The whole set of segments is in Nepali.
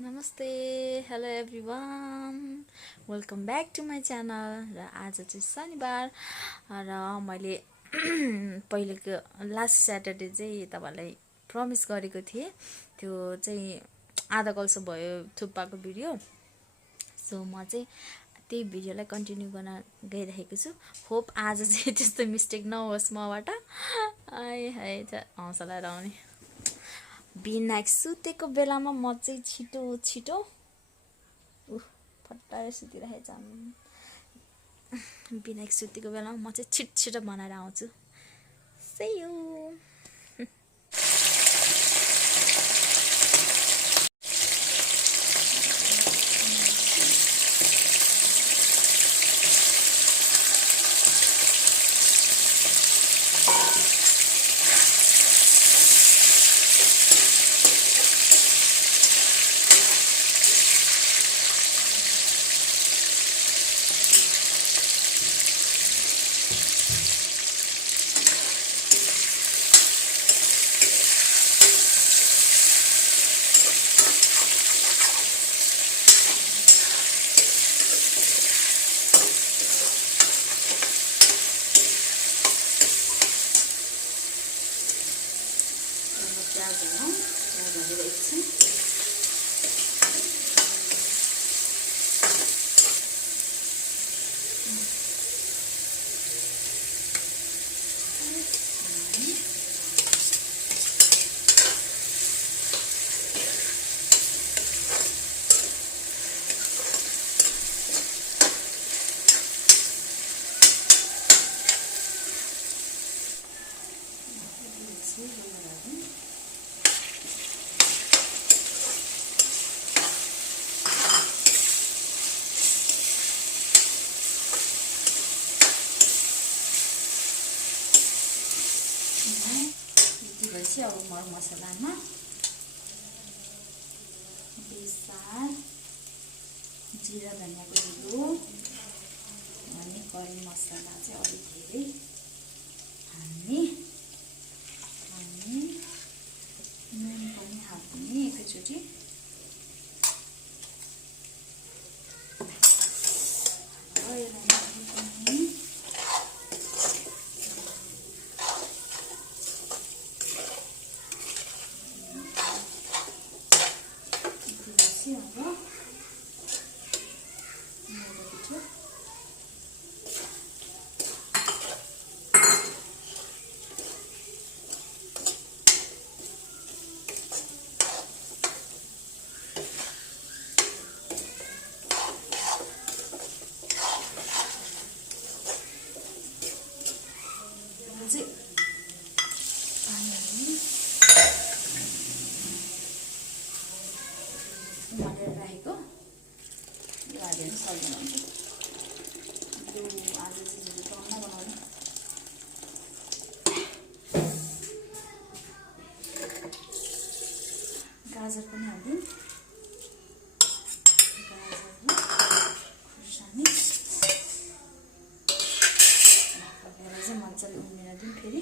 नमस्ते hello everyone welcome back to my channel. र आज चाहिँ शनिबार र मैले पहिलेको लास्ट स्याटरडे चाहिँ तपाईँलाई प्रमिस गरेको थिएँ। त्यो चाहिँ आधा कल्सो भयो थुक्पाको भिडियो। सो म चाहिँ त्यही भिडियोलाई कन्टिन्यू गर्न गइरहेको छु। होप आज चाहिँ त्यस्तो मिस्टेक नहोस् मबाट। आइ हाय हौसला आउने बिना सुतेको बेलामा म चाहिँ छिटो फटाएर सुतिरहेछ। बिना सुतेको बेलामा म चाहिँ छिटो बनाएर आउँछु। See you. अब मर मसलामा बेसार जिरा धनियाँको धुलो अनि करी मसला चाहिँ अलिक धेरै हाल्ने अनि नुन पनि हाल्ने एकैचोटि। उमालेर राखेको यो हालेर सक्दैन हुन्छ। यो आज चाहिँ टन्न बनाउने गाजर पनि हाल्दिउँ। गाजर र खुर्सानी यसलाई चाहिँ मजाले उम्लिन दिउँ। फेरि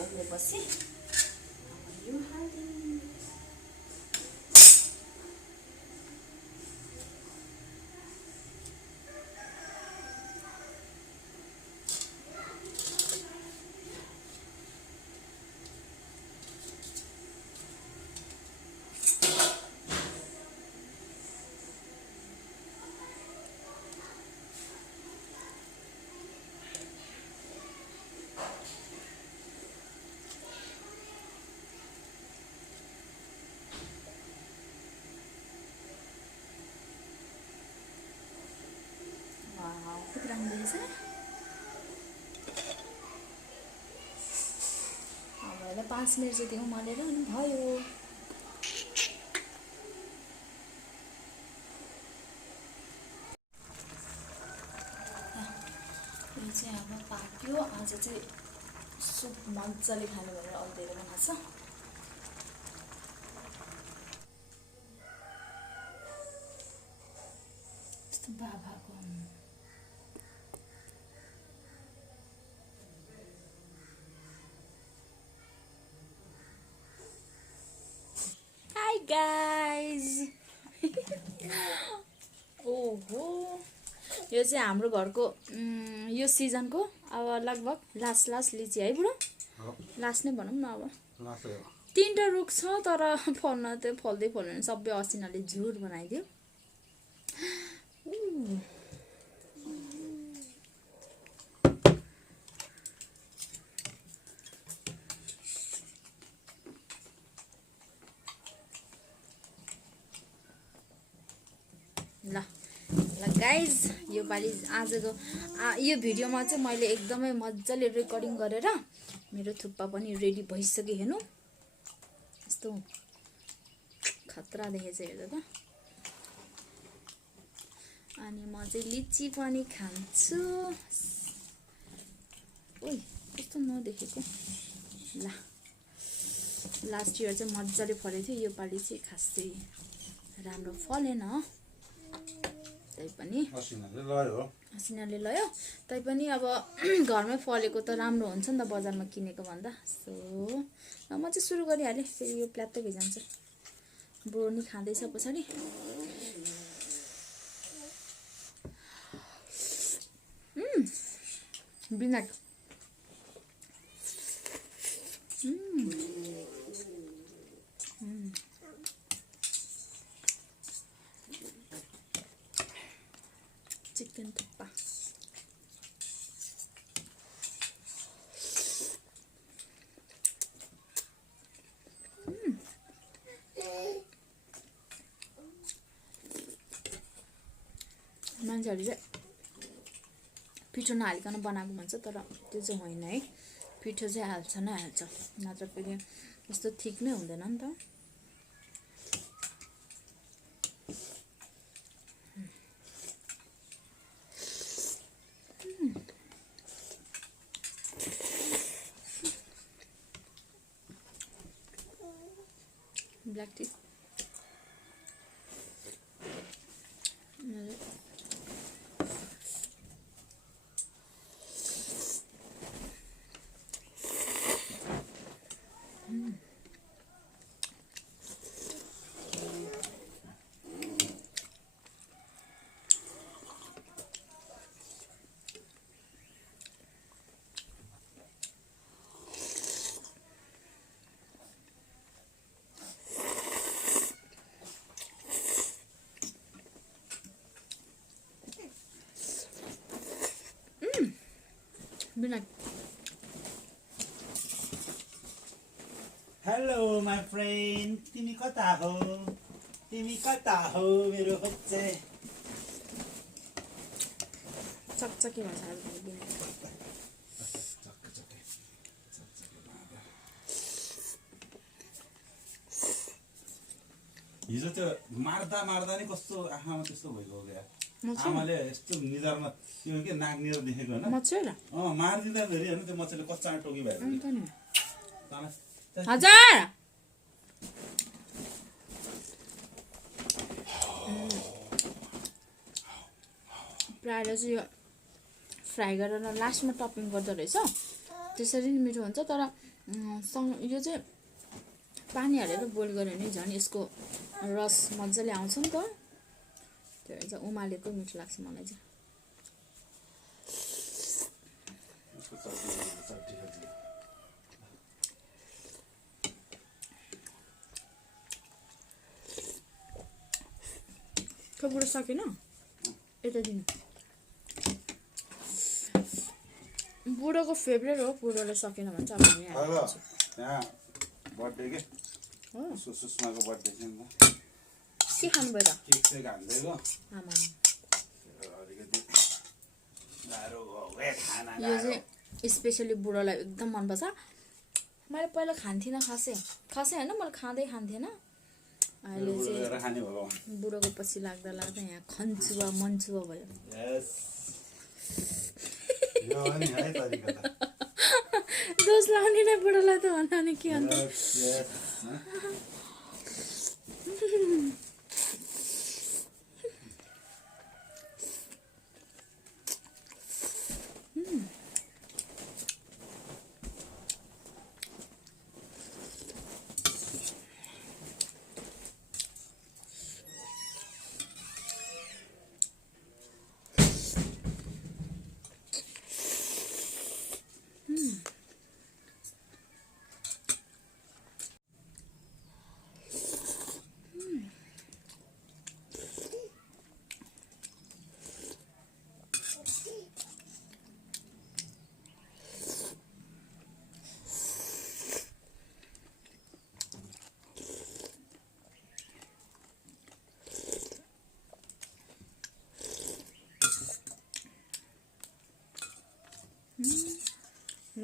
उम्लेपछि यो हाल्दिउँ। कति राम्रो रहेछ। अब यसलाई 5 मिनट जति उमालेर अनि भयो। यो चाहिँ हाम्रो पाक्यो। आज चाहिँ सुप मजाले खानु भनेर अल्देर बनाएको छ। यस्तो बाबाको हाई गाइज। ओहो, यो चाहिँ हाम्रो घरको यो सिजनको अब लगभग लास्ट लिची है बुढो? लास्ट नै भनौँ न। अब 3टा रुख छ तर फल्न त फल्दै फल्दैन, सबै असिनाले झुर बनाइदियो। ल गाइज, यो पालि आजको यो भिडियोमा चाहिँ मैले एकदमै मजाले रेकर्डिङ गरेर मेरो थुक्पा पनि रेडी भइसक्यो। हेर्नु यस्तो खतरा देखेछ, हेर्दा त। अनि म चाहिँ लिची पनि खान्छु। ओइ कस्तो नदेखेको। ल लास्ट इयर चाहिँ मजाले फलेको थियो, यो पालि चाहिँ खासै राम्रो फलेन। तैपनि असिनाले लयो। तैपनि अब घरमै फलेको त राम्रो हुन्छ नि त बजारमा किनेको भन्दा। सो म चाहिँ सुरु गरिहालेँ, फेरि यो प्ल्यात्तै भिजान्छ। ब्रोनी खाँदैछ पछाडि। बिनाक चिकन थुक्पा। मान्छेहरूले चाहिँ पिठो नहालिकन बनाएको भन्छ, तर त्यो चाहिँ होइन है। पिठो चाहिँ हाल्छ नै हाल्छ, नत्र फेरि यस्तो ठिक नै हुँदैन नि त। ब्ल्याक टी बिना। हेलो माई फ्रेन्ड, तिमी कता हो? तिमी कता हो मेरो बच्चे? चकचके भन्छ बिना। हिजो त्यो मार्दा नि कस्तो आँखामा त्यस्तो भएको हो क्या। आमाले यस्तो निधारमा त्यो के नाक निधार देखेको होइन। मारिदिँदा फेरि हेर्नु त्यो मच्छरले कच्चा टोकी भएको। हजार प्रायः चाहिँ यो फ्राई गरेर लास्टमा टपिङ गर्दो रहेछ, त्यसरी नै मिठो हुन्छ। तर यो चाहिँ पानी हालेर बोइल गऱ्यो भने झन् यसको रस मजाले आउँछ नि त। त्यो चाहिँ उमालेको मिठो लाग्छ मलाई चाहिँ। बुढो सकेन यता दिनु। बुढोको फेभरेट हो, बुढोले सकेन भने चाहिँ अब यहाँ बर्थडे के हो, सुषमाको बर्थडे छ नि त। के खानु भयो र? केक चाहिँ खाँदैको। यो चाहिँ स्पेसली बुढोलाई एकदम मनपर्छ। मैले पहिला खान्थिनँ खासै होइन, मैले खान्थेन। अहिले चाहिँ बुढोको पछि लाग्दा यहाँ खन्चुवा मन्चुवा भयो। यो अनि है तरिका त दोष लाउने नै बुढोलाई त भन्दा नि के अन्त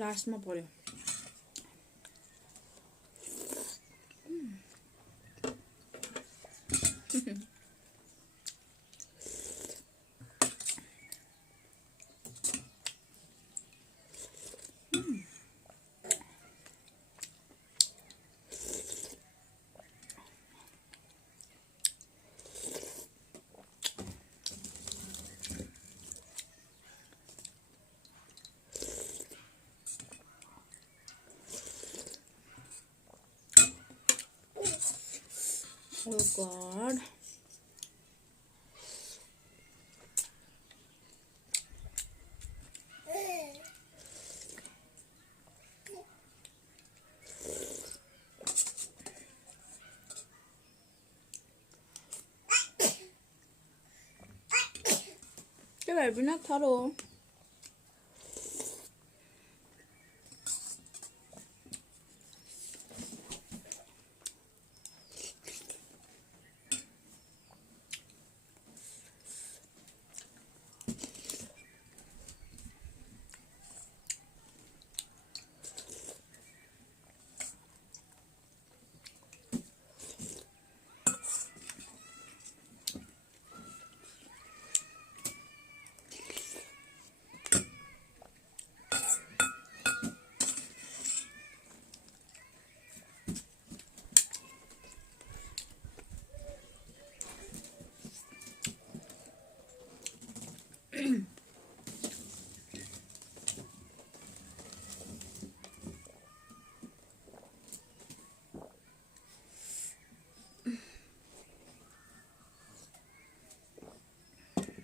लास्टमा पर्यो Oh God. Cái bài bị nát thở luôn.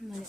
Vale.